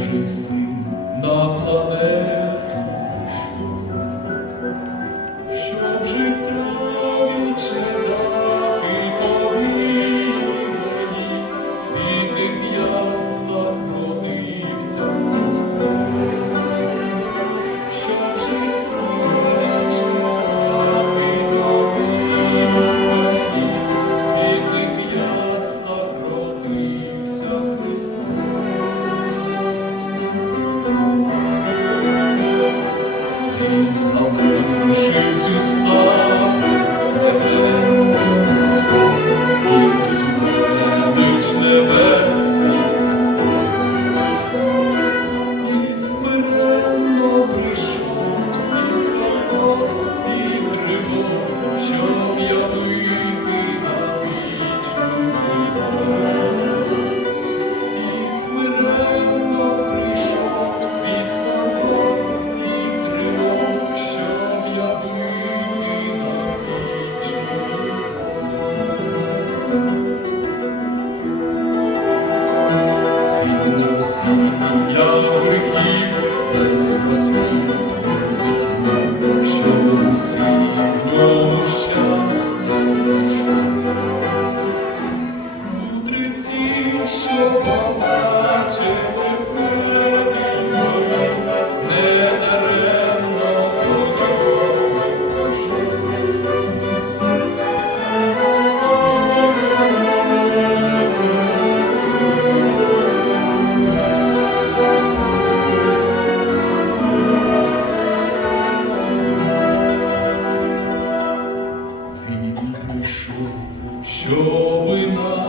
Божий син на планеті. Він я грехів весь без щоби